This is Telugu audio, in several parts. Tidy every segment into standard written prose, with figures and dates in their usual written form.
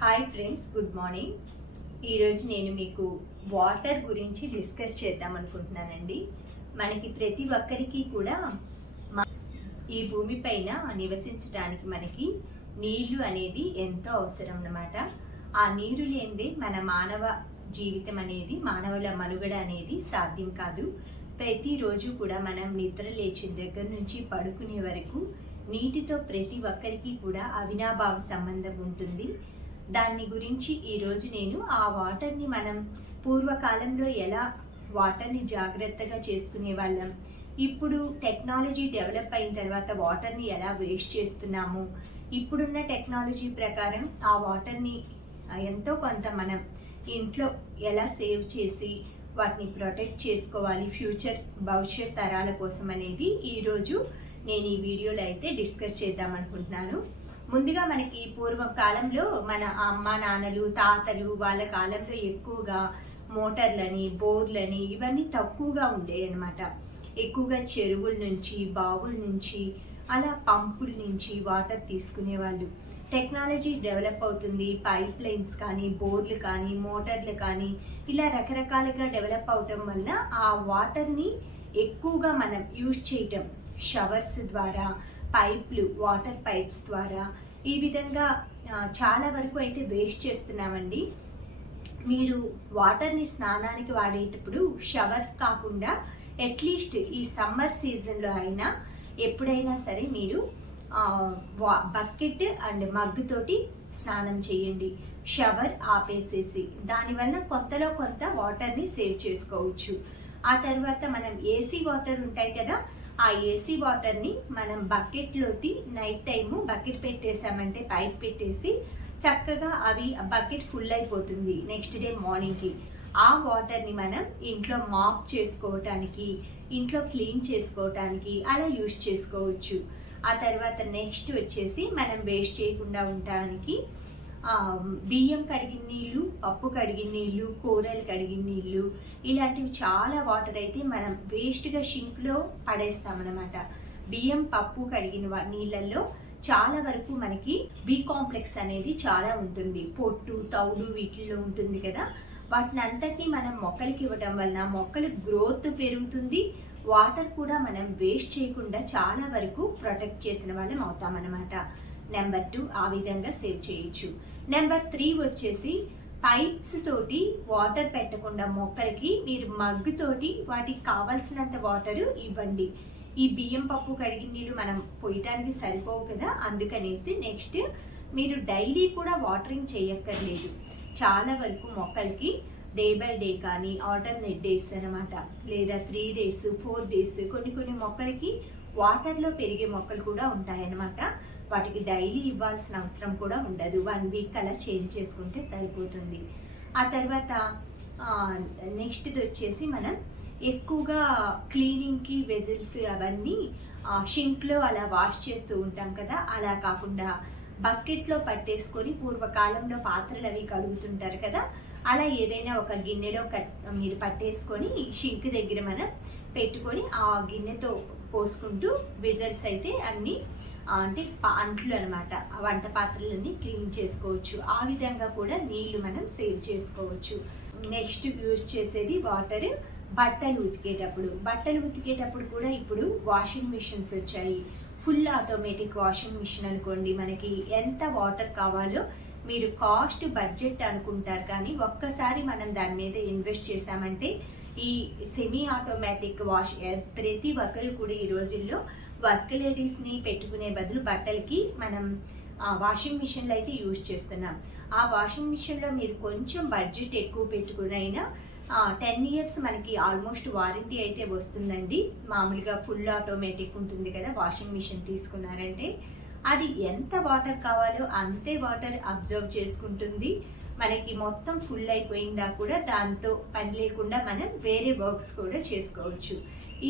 Hi friends, good morning. ఈరోజు నేను మీకు వాటర్ గురించి డిస్కస్ చేద్దాం అనుకుంటున్నానండి. మనకి ప్రతి ఒక్కరికి కూడా ఈ భూమిపైన నివసించడానికి మనకి నీళ్లు అనేది ఎంతో అవసరం అన్నమాట. ఆ నీరు లేనిదే మన మానవ జీవితం అనేది, మానవుల మనుగడ అనేది సాధ్యం కాదు. ప్రతిరోజు కూడా మనం నిద్ర లేచిన దగ్గర నుంచి పడుకునే వరకు నీటితో ప్రతి ఒక్కరికి కూడా అవినాభావ సంబంధం ఉంటుంది. దాని గురించి ఈరోజు నేను ఆ వాటర్ని మనం పూర్వకాలంలో ఎలా వాటర్ని జాగ్రత్తగా చేసుకునే వాళ్ళం, ఇప్పుడు టెక్నాలజీ డెవలప్ అయిన తర్వాత వాటర్ని ఎలా వేస్ట్ చేస్తున్నాము, ఇప్పుడున్న టెక్నాలజీ ప్రకారం ఆ వాటర్ని ఎంతో కొంత మనం ఇంట్లో ఎలా సేవ్ చేసి వాటిని ప్రొటెక్ట్ చేసుకోవాలి ఫ్యూచర్ భవిష్యత్ తరాల కోసం అనేది ఈరోజు నేను ఈ వీడియోలో అయితే డిస్కస్ చేద్దాం అనుకుంటున్నాను. ముందుగా మనకి పూర్వం కాలంలో మన అమ్మ నాన్నలు తాతలు వాళ్ళ కాలంలో ఎక్కువగా మోటార్లని బోర్లని ఇవన్నీ తక్కువగా ఉండేవి అనమాట. ఎక్కువగా చెరువుల నుంచి బావుల నుంచి అలా పంపుల నుంచి వాటర్ తీసుకునేవాళ్ళు. టెక్నాలజీ డెవలప్ అవుతుంది, పైప్ లైన్స్ కానీ బోర్లు కానీ మోటార్లు కానీ ఇలా రకరకాలుగా డెవలప్ అవటం వల్ల ఆ వాటర్ని ఎక్కువగా మనం యూజ్ చేయటం షవర్స్ ద్వారా, పైప్లు వాటర్ పైప్స్ ద్వారా ఈ విధంగా చాలా వరకు అయితే వేస్ట్ చేస్తున్నామండి. మీరు వాటర్ని స్నానానికి వాడేటప్పుడు షవర్ కాకుండా అట్లీస్ట్ ఈ సమ్మర్ సీజన్లో అయినా ఎప్పుడైనా సరే మీరు బకెట్ అండ్ మగ్గు తోటి స్నానం చేయండి. షవర్ ఆపేసేసి దానివల్ల కొంతలో కొంత వాటర్ని సేవ్ చేసుకోవచ్చు. ఆ తర్వాత మనం ఏసీ వాటర్ ఉంటాయి కదా, ఆ ఏసీ వాటర్ని మనం బకెట్లోకి నైట్ టైము బకెట్ పెట్టేసామంటే పైప్ పెట్టేసి చక్కగా అవి బకెట్ ఫుల్ అయిపోతుంది నెక్స్ట్ డే మార్నింగ్కి. ఆ వాటర్ని మనం ఇంట్లో మాప్ చేసుకోవటానికి, ఇంట్లో క్లీన్ చేసుకోవటానికి అలా యూజ్ చేసుకోవచ్చు. ఆ తర్వాత నెక్స్ట్ వచ్చేసి మనం వేస్ట్ చేయకుండా ఉండటానికి బియ్యం కడిగిన నీళ్ళు, పప్పు కడిగిన నీళ్ళు, కూరలు కడిగిన నీళ్ళు ఇలాంటివి చాలా వాటర్ అయితే మనం వేస్ట్గా షింక్లో పడేస్తామన్నమాట. బియ్యం పప్పు కడిగిన నీళ్ళల్లో చాలా వరకు మనకి బి కాంప్లెక్స్ అనేది చాలా ఉంటుంది, పొట్టు తౌడు వీటిల్లో ఉంటుంది కదా. వాటిని అంతటినీ మనం మొక్కలకి ఇవ్వటం వలన మొక్కల గ్రోత్ పెరుగుతుంది, వాటర్ కూడా మనం వేస్ట్ చేయకుండా చాలా వరకు ప్రొటెక్ట్ చేసిన వాళ్ళం అవుతామన్నమాట. నెంబర్ 2 ఆ విధంగా సేవ్ చేయొచ్చు. నెంబర్ 3 వచ్చేసి పైప్స్ తోటి వాటర్ పెట్టకుండా మొక్కలకి మీరు మగ్గు తోటి వాటికి కావాల్సినంత వాటర్ ఇవ్వండి. ఈ బియ్యం పప్పు కడిగిన నీళ్ళు మనం పోయటానికి సరిపోవు కదా, అందుకనేసి నెక్స్ట్ మీరు డైలీ కూడా వాటరింగ్ చేయక్కర్లేదు. చాలా వరకు మొక్కలకి డే బై డే కానీ ఆల్టర్నేట్ డేస్ అనమాట, లేదా 3 days 4 days కొన్ని మొక్కలకి వాటర్లో పెరిగే మొక్కలు కూడా ఉంటాయన్నమాట. వాటికి డైలీ ఇవ్వాల్సిన అవసరం కూడా ఉండదు, 1 week అలా చేంజ్ చేసుకుంటే సరిపోతుంది. ఆ తర్వాత నెక్స్ట్ది వచ్చేసి మనం ఎక్కువగా క్లీనింగ్కి వెజిల్స్ అవన్నీ షింక్లో అలా వాష్ చేస్తూ ఉంటాం కదా, అలా కాకుండా బకెట్లో పట్టేసుకొని పూర్వకాలంలో పాత్రలు అవి కడుగుతుంటారు కదా, అలా ఏదైనా ఒక గిన్నెలో మీరు పట్టేసుకొని షింక్ దగ్గర మనం పెట్టుకొని ఆ గిన్నెతో పోసుకుంటూ విజల్స్ అయితే అన్నీ అంటే అంట్లు అనమాట, వంట పాత్రలన్నీ క్లీన్ చేసుకోవచ్చు. ఆ విధంగా కూడా నీళ్లు మనం సేవ్ చేసుకోవచ్చు. నెక్స్ట్ యూజ్ చేసేది వాటర్ బట్టలు ఉతికేటప్పుడు కూడా ఇప్పుడు వాషింగ్ మిషన్స్ వచ్చాయి. ఫుల్ ఆటోమేటిక్ వాషింగ్ మిషన్ అనుకోండి, మనకి ఎంత వాటర్ కావాలో మీరు కాస్ట్ బడ్జెట్ అనుకుంటారు, కానీ ఒక్కసారి మనం దాని మీద ఇన్వెస్ట్ చేసామంటే ఈ సెమీ ఆటోమేటిక్ ప్రతి ఒక్కరు కూడా ఈ రోజుల్లో వర్క్ లేడీస్ని పెట్టుకునే బదులు బట్టలకి మనం వాషింగ్ మిషన్లు అయితే యూజ్ చేస్తున్నాం. ఆ వాషింగ్ మిషన్లో మీరు కొంచెం బడ్జెట్ ఎక్కువ పెట్టుకునైనా 10 years మనకి ఆల్మోస్ట్ వారంటీ అయితే వస్తుందండి. మామూలుగా ఫుల్ ఆటోమేటిక్ ఉంటుంది కదా వాషింగ్ మిషన్ తీసుకున్నారంటే, అది ఎంత వాటర్ కావాలో అంతే వాటర్ అబ్జర్వ్ చేసుకుంటుంది. మనకి మొత్తం ఫుల్ అయిపోయిందా కూడా దాంతో పని లేకుండా మనం వేరే వర్క్స్ కూడా చేసుకోవచ్చు.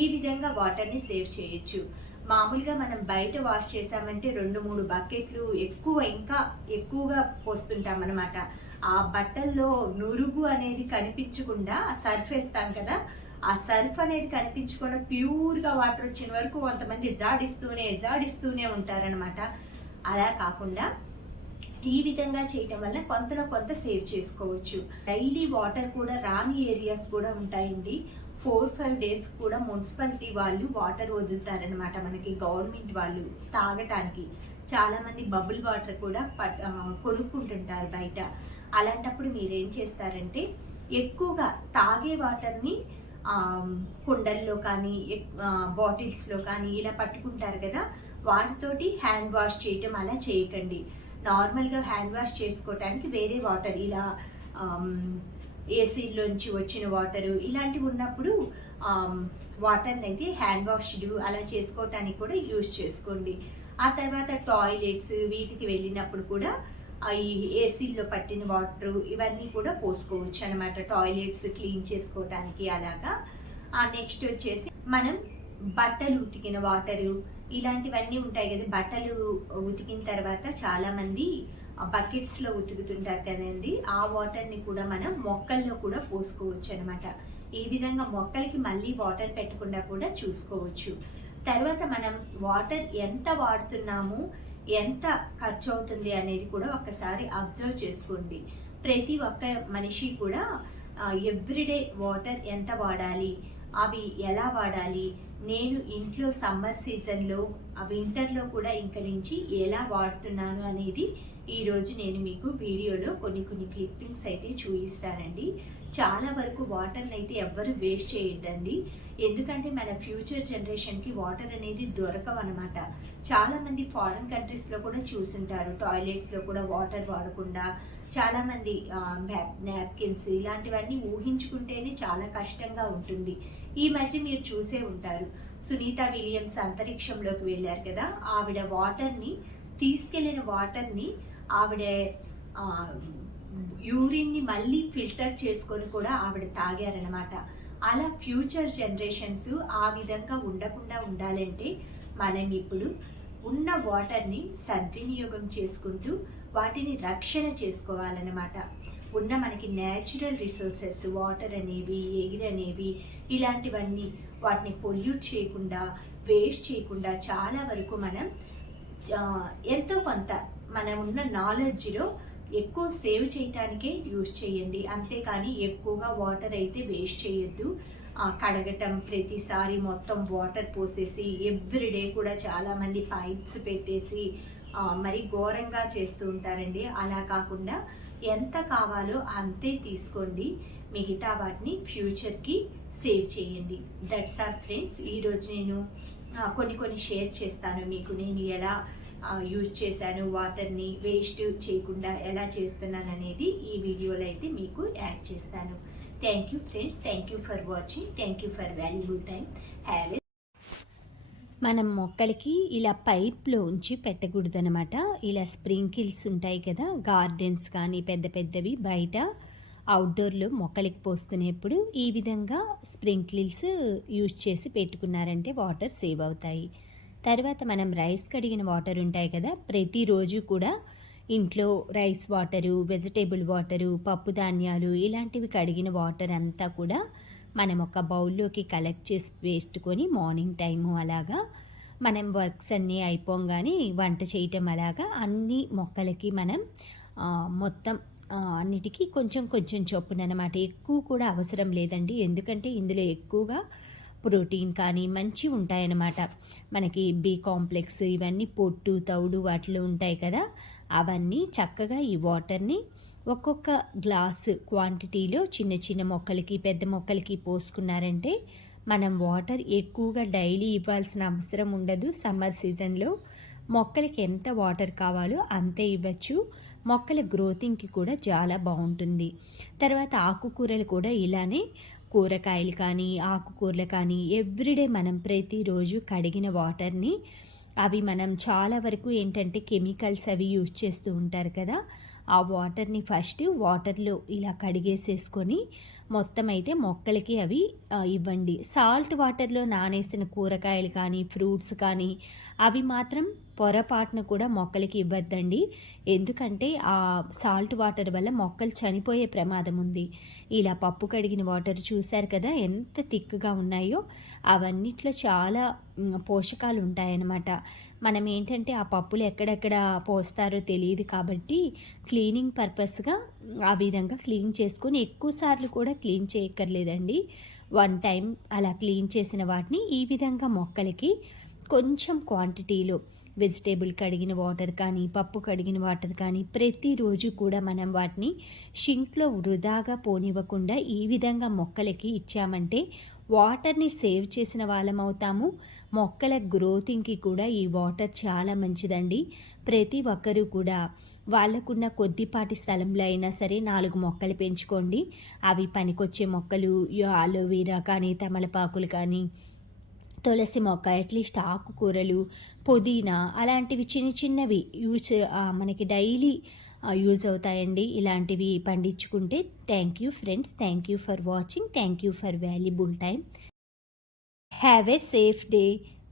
ఈ విధంగా వాటర్ని సేవ్ చేయొచ్చు. మామూలుగా మనం బయట వాష్ చేసామంటే 2-3 బకెట్లు ఇంకా ఎక్కువగా పోస్తుంటాం అనమాట. ఆ బట్టల్లో నురుగు అనేది కనిపించకుండా సర్ఫ్ వేస్తాం కదా, ఆ సర్ఫ్ అనేది కనిపించకుండా ప్యూర్గా వాటర్ వచ్చిన వరకు కొంతమంది జాడిస్తూనే ఉంటారనమాట. అలా కాకుండా ఈ విధంగా చేయటం వల్ల కొంతలో కొంత సేవ్ చేసుకోవచ్చు. డైలీ వాటర్ కూడా రాని ఏరియాస్ కూడా ఉంటాయండి. 4-5 డేస్ కూడా మున్సిపాలిటీ వాళ్ళు వాటర్ వదులుతారనమాట మనకి, గవర్నమెంట్ వాళ్ళు తాగటానికి. చాలా మంది బబుల్ వాటర్ కూడా కొనుక్కుంటుంటారు బయట. అలాంటప్పుడు మీరేం చేస్తారంటే ఎక్కువగా తాగే వాటర్ని కుండల్లో కానీ బాటిల్స్లో కానీ ఇలా పట్టుకుంటారు కదా, వాటితోటి హ్యాండ్ వాష్ చేయటం అలా చేయకండి. నార్మల్గా హ్యాండ్ వాష్ చేసుకోవటానికి వేరే వాటర్, ఇలా ఏసీలోంచి వచ్చిన వాటరు ఇలాంటివి ఉన్నప్పుడు వాటర్ని అయితే హ్యాండ్ వాష్డ్ అలా చేసుకోవటానికి కూడా యూజ్ చేసుకోండి. ఆ తర్వాత టాయిలెట్స్ వీటికి వెళ్ళినప్పుడు కూడా ఈ ఏసీల్లో పట్టిన వాటర్ ఇవన్నీ కూడా పోసుకోవచ్చు అనమాట, టాయిలెట్స్ క్లీన్ చేసుకోవటానికి అలాగా. నెక్స్ట్ వచ్చేసి మనం బట్టలు ఉతికిన వాటరు ఇలాంటివన్నీ ఉంటాయి కదా. బట్టలు ఉతికిన తర్వాత చాలామంది బకెట్స్లో ఉతుకుతుంటారు కదండి, ఆ వాటర్ని కూడా మనం మొక్కల్లో కూడా పోసుకోవచ్చు అనమాట. ఈ విధంగా మొక్కలకి మళ్ళీ వాటర్ పెట్టకుండా కూడా చూసుకోవచ్చు. తర్వాత మనం వాటర్ ఎంత వాడుతున్నాము, ఎంత ఖర్చు అవుతుంది అనేది కూడా ఒక్కసారి అబ్జర్వ్ చేసుకోండి. ప్రతి ఒక్క మనిషి కూడా ఎవ్రీడే వాటర్ ఎంత వాడాలి, అవి ఎలా వాడాలి, నేను ఇంట్లో సమ్మర్ సీజన్లో వింటర్లో కూడా ఇంక నుంచి ఎలా వాడుతున్నాను అనేది ఈరోజు నేను మీకు వీడియోలో కొన్ని క్లిప్పింగ్స్ అయితే చూపిస్తానండి. చాలా వరకు వాటర్ని అయితే ఎవ్వరు వేస్ట్ చేయొద్దండి, ఎందుకంటే మన ఫ్యూచర్ జనరేషన్కి వాటర్ అనేది దొరకవన్నమాట. చాలామంది ఫారిన్ కంట్రీస్లో కూడా చూసుంటారు, టాయిలెట్స్లో కూడా వాటర్ వాడకుండా చాలామంది నాప్కిన్స్ ఇలాంటివన్నీ ఊహించుకుంటేనే చాలా కష్టంగా ఉంటుంది. ఈ మధ్య మీరు చూసే ఉంటారు, సునీత విలియమ్స్ అంతరిక్షంలోకి వెళ్ళారు కదా, ఆవిడ వాటర్ని తీసుకెళ్లిన వాటర్ని ఆవిడ యూరిన్ని మళ్ళీ ఫిల్టర్ చేసుకొని కూడా ఆవిడ తాగారనమాట. అలా ఫ్యూచర్ జనరేషన్స్ ఆ విధంగా ఉండకుండా ఉండాలంటే మనం ఇప్పుడు ఉన్న వాటర్ని సద్వినియోగం చేసుకుంటూ వాటిని రక్షణ చేసుకోవాలన్నమాట. ఉన్న మనకి న్యాచురల్ రిసోర్సెస్ వాటర్ అనేవి, ఎయిర్ అనేవి ఇలాంటివన్నీ వాటిని పొల్యూట్ చేయకుండా, వేస్ట్ చేయకుండా చాలా వరకు మనం ఎంతో కొంత మనం ఉన్న నాలెడ్జ్లో ఎక్కువ సేవ్ చేయటానికే యూజ్ చేయండి. అంతేకాని ఎక్కువగా వాటర్ అయితే వేస్ట్ చేయొద్దు. కడగటం ప్రతిసారి మొత్తం వాటర్ పోసేసి ఎవ్రీడే కూడా చాలామంది పైప్స్ పెట్టేసి మరి ఘోరంగా చేస్తూ ఉంటారండి. అలా కాకుండా ఎంత కావాలో అంతే తీసుకోండి, మిగతా వాటిని ఫ్యూచర్కి సేవ్ చేయండి. That's all friends. ఈరోజు నేను కొన్ని షేర్ చేస్తాను మీకు, నేను ఎలా యూజ్ చేశాను, వాటర్ని వేస్ట్ చేయకుండా ఎలా చేస్తున్నాను అనేది ఈ వీడియోలో అయితే మీకు యాడ్ చేస్తాను. Thank you friends, thank you for watching, thank you for valuable time. Have a మనం మొక్కలకి ఇలా పైప్లో ఉంచి పెట్టకూడదు అనమాట. ఇలా స్ప్రింకిల్స్ ఉంటాయి కదా, గార్డెన్స్ కానీ పెద్ద పెద్దవి బయట అవుట్డోర్లో మొక్కలకి పోసుకునేప్పుడు ఈ విధంగా స్ప్రింకిల్స్ యూజ్ చేసి పెట్టుకున్నారంటే వాటర్ సేవ్ అవుతాయి. తర్వాత మనం రైస్ కడిగిన వాటర్ ఉంటాయి కదా, ప్రతిరోజు కూడా ఇంట్లో రైస్ వాటరు, వెజిటేబుల్ వాటరు, పప్పు ధాన్యాలు ఇలాంటివి కడిగిన వాటర్ అంతా కూడా మనం ఒక బౌల్లోకి కలెక్ట్ చేసి వేసుకొని మార్నింగ్ టైము అలాగా మనం వర్క్స్ అన్నీ అయిపోగానే వంట చేయటం అలాగా అన్ని మొక్కలకి మనం మొత్తం అన్నిటికీ కొంచెం చొప్పున అనమాట. ఎక్కువ కూడా అవసరం లేదండి, ఎందుకంటే ఇందులో ఎక్కువగా ప్రోటీన్ కానీ మంచి ఉంటాయన్నమాట. మనకి బి కాంప్లెక్స్ ఇవన్నీ పొట్టు తౌడు వాటిలో ఉంటాయి కదా, అవన్నీ చక్కగా ఈ వాటర్ని ఒక్కొక్క గ్లాసు క్వాంటిటీలో చిన్న మొక్కలకి పెద్ద మొక్కలకి పోసుకున్నారంటే మనం వాటర్ ఎక్కువగా డైలీ ఇవ్వాల్సిన అవసరం ఉండదు. సమ్మర్ సీజన్లో మొక్కలకి ఎంత వాటర్ కావాలో అంతే ఇవ్వచ్చు. మొక్కల గ్రోతింగ్కి కూడా చాలా బాగుంటుంది. తర్వాత ఆకుకూరలు కూడా ఇలానే, కూరగాయలు కానీ ఆకుకూరలు కానీ ఎవ్రీడే మనం ప్రతిరోజు కడిగిన వాటర్ని, అవి మనం చాలా వరకు ఏంటంటే కెమికల్స్ అవి యూజ్ చేస్తూ ఉంటారు కదా, ఆ వాటర్ని ఫస్ట్ వాటర్లో ఇలా కడిగేసేసుకొని మొత్తం అయితే మొక్కలకి అవి ఇవ్వండి. సాల్ట్ వాటర్లో నానేసిన కూరగాయలు కానీ ఫ్రూట్స్ కానీ అవి మాత్రం పొరపాటున కూడా మొక్కలకి ఇవ్వద్దండి. ఎందుకంటే ఆ సాల్ట్ వాటర్ వల్ల మొక్కలు చనిపోయే ప్రమాదం ఉంది. ఇలా పప్పు కడిగిన వాటర్ చూశారు కదా ఎంత థిక్గా ఉన్నాయో, అవన్నిట్లో చాలా పోషకాలు ఉంటాయన్నమాట. మనం ఏంటంటే ఆ పప్పులు ఎక్కడెక్కడ పోస్తారో తెలియదు కాబట్టి క్లీనింగ్ పర్పస్గా ఆ విధంగా క్లీన్ చేసుకొని ఎక్కువ సార్లు కూడా క్లీన్ చేయక్కర్లేదండి. 1 టైం అలా క్లీన్ చేసిన వాటిని ఈ విధంగా మొక్కలకి కొంచెం క్వాంటిటీలో వెజిటేబుల్ కడిగిన వాటర్ కానీ పప్పు కడిగిన వాటర్ కానీ ప్రతిరోజు కూడా మనం వాటిని షింక్లో వృధాగా పోనివ్వకుండా ఈ విధంగా మొక్కలకి ఇచ్చామంటే వాటర్ని సేవ్ చేసిన వాళ్ళం అవుతాము. మొక్కల గ్రోతింగ్కి కూడా ఈ వాటర్ చాలా మంచిదండి. ప్రతి ఒక్కరూ కూడా వాళ్ళకున్న కొద్దిపాటి స్థలంలో అయినా సరే 4 మొక్కలు పెంచుకోండి. అవి పనికొచ్చే మొక్కలు అలోవెరా కానీ తమలపాకులు కానీ తులసి మొక్క, అట్లీస్ట్ ఆకుకూరలు, పుదీనా అలాంటివి చిన్న చిన్నవి మనకి డైలీ యూజ్ అవుతాయండి. ఇలాంటివి పండించుకుంటే. Thank you friends. Thank you for watching. Thank you for valuable time. Have a safe day.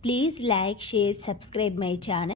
Please like, share, subscribe my channel.